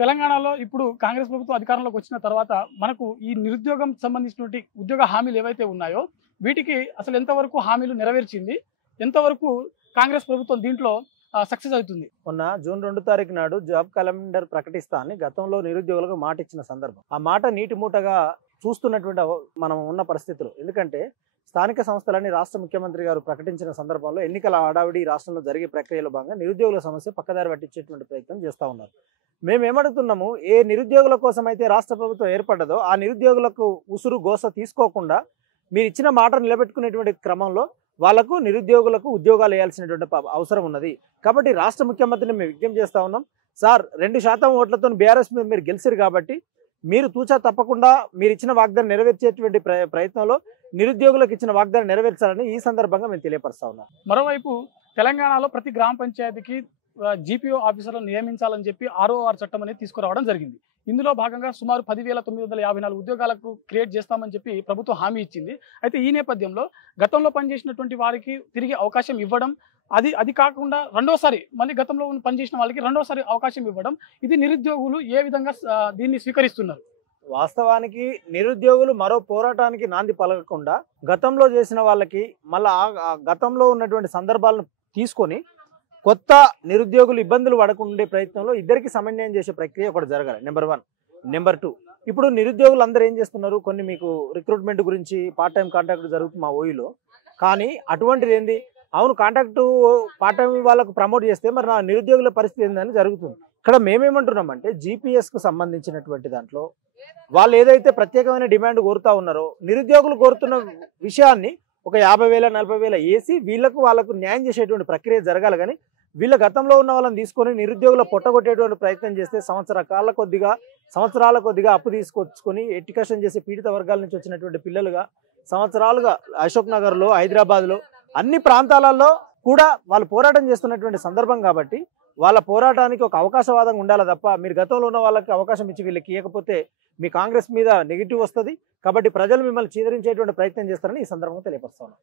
తెలంగాణలో ఇప్పుడు కాంగ్రెస్ ప్రభుత్వం అధికారంలోకి వచ్చిన తర్వాత మనకు ఈ నిరుద్యోగం సంబంధించినటువంటి ఉద్యోగ హామీలు ఏవైతే ఉన్నాయో వీటికి అసలు ఎంతవరకు హామీలు నెరవేర్చింది, ఎంతవరకు కాంగ్రెస్ ప్రభుత్వం దీంట్లో సక్సెస్ అవుతుంది? మొన్న జూన్ 2 తారీఖు నాడు జాబ్ క్యాలెండర్ ప్రకటిస్తా అని గతంలో నిరుద్యోగులకు మాట ఇచ్చిన సందర్భం. ఆ మాట నీటి మూటగా చూస్తున్నటువంటి మనం ఉన్న పరిస్థితులు. ఎందుకంటే స్థానిక సంస్థలని రాష్ట్ర ముఖ్యమంత్రి గారు ప్రకటించిన సందర్భంలో ఎన్నికల హడావిడి రాష్ట్రంలో జరిగే ప్రక్రియలో భాగంగా నిరుద్యోగుల సమస్య పక్కదారి పట్టించేటువంటి ప్రయత్నం చేస్తూ ఉన్నారు. మేము ఏమడుగుతున్నాము, ఏ నిరుద్యోగుల కోసం అయితే రాష్ట్ర ప్రభుత్వం ఏర్పడ్డదో ఆ నిరుద్యోగులకు ఉసురు గోస తీసుకోకుండా మీరు ఇచ్చిన మాట నిలబెట్టుకునేటువంటి క్రమంలో వాళ్లకు నిరుద్యోగులకు ఉద్యోగాలు వేయాల్సినటువంటి అవసరం ఉన్నది. కాబట్టి రాష్ట్ర ముఖ్యమంత్రిని మేము విజ్ఞప్తి చేస్తూ ఉన్నాం, సార్ 2% ఓట్లతో బీఆర్ఎస్ మీద మీరు గెలిచారు కాబట్టి మీరు తూచా తప్పకుండా మీరు ఇచ్చిన వాగ్దానం నెరవేర్చేటువంటి ప్రయత్నంలో నిరుద్యోగులకు ఇచ్చిన వాగ్దానం నెరవేర్చాలని ఈ సందర్భంగా మేము తెలియపరుస్తా ఉన్నాం. మరోవైపు తెలంగాణలో ప్రతి గ్రామ పంచాయతీకి జీపీఓ ఆఫీసర్లను నియమించాలని చెప్పి ఆర్ఓఆర్ చట్టం అనేది తీసుకురావడం జరిగింది. ఇందులో భాగంగా సుమారు 10,954 ఉద్యోగాలకు క్రియేట్ చేస్తామని చెప్పి ప్రభుత్వం హామీ ఇచ్చింది. అయితే ఈ నేపథ్యంలో గతంలో పనిచేసినటువంటి వారికి తిరిగి అవకాశం ఇవ్వడం, అది కాకుండా రెండోసారి మళ్ళీ గతంలో పనిచేసిన వాళ్ళకి రెండోసారి అవకాశం ఇవ్వడం, ఇది నిరుద్యోగులు ఏ విధంగా దీన్ని స్వీకరిస్తున్నారు? వాస్తవానికి నిరుద్యోగులు మరో పోరాటానికి నాంది పలకకుండా గతంలో చేసిన వాళ్ళకి మళ్ళీ గతంలో ఉన్నటువంటి సందర్భాలను తీసుకొని కొత్త నిరుద్యోగులు ఇబ్బందులు పడకుండా ప్రయత్నంలో ఇద్దరికి సమన్వయం చేసే ప్రక్రియ ఒకటి జరగాలి. నెంబర్ 1. నెంబర్ 2, ఇప్పుడు నిరుద్యోగులు అందరూ ఏం చేస్తున్నారు, కొన్ని మీకు రిక్రూట్మెంట్ గురించి పార్ట్ టైం కాంట్రాక్ట్ జరుగుతుంది మా ఓయిలో. కానీ అటువంటిది ఏంది, అవును కాంట్రాక్టు పార్ట్ టైం వాళ్ళకు ప్రమోట్ చేస్తే మరి నా నిరుద్యోగుల పరిస్థితి ఏందని జరుగుతుంది. ఇక్కడ మేమేమంటున్నామంటే జీపీఎస్కు సంబంధించినటువంటి దాంట్లో వాళ్ళు ఏదైతే ప్రత్యేకమైన డిమాండ్ కోరుతా ఉన్నారో నిరుద్యోగులు కోరుతున్న విషయాన్ని ఒక 50,000 40,000 వేసి వాళ్ళకు న్యాయం చేసేటువంటి ప్రక్రియ జరగాలి. కానీ వీళ్ళ గతంలో ఉన్న వాళ్ళని తీసుకొని నిరుద్యోగుల పొట్టగొట్టేటువంటి ప్రయత్నం చేస్తే సంవత్సరాల కొద్దిగా అప్పు తీసుకొచ్చుకొని ఎడ్యుకేషన్ చేసే పీడిత వర్గాల నుంచి వచ్చినటువంటి పిల్లలుగా సంవత్సరాలుగా అశోక్ నగర్లో, హైదరాబాద్లో అన్ని ప్రాంతాలలో కూడా వాళ్ళు పోరాటం చేస్తున్నటువంటి సందర్భం కాబట్టి వాళ్ళ పోరాటానికి ఒక అవకాశవాదంగా ఉండాలి తప్ప మీరు గతంలో ఉన్న వాళ్ళకి అవకాశం ఇచ్చి వీళ్ళకి ఇవ్వకపోతే మీ కాంగ్రెస్ మీద నెగిటివ్ వస్తుంది. కాబట్టి ప్రజలు మిమ్మల్ని చీదరించేటువంటి ప్రయత్నం చేస్తారని ఈ సందర్భంగా తెలియపరుస్తాను.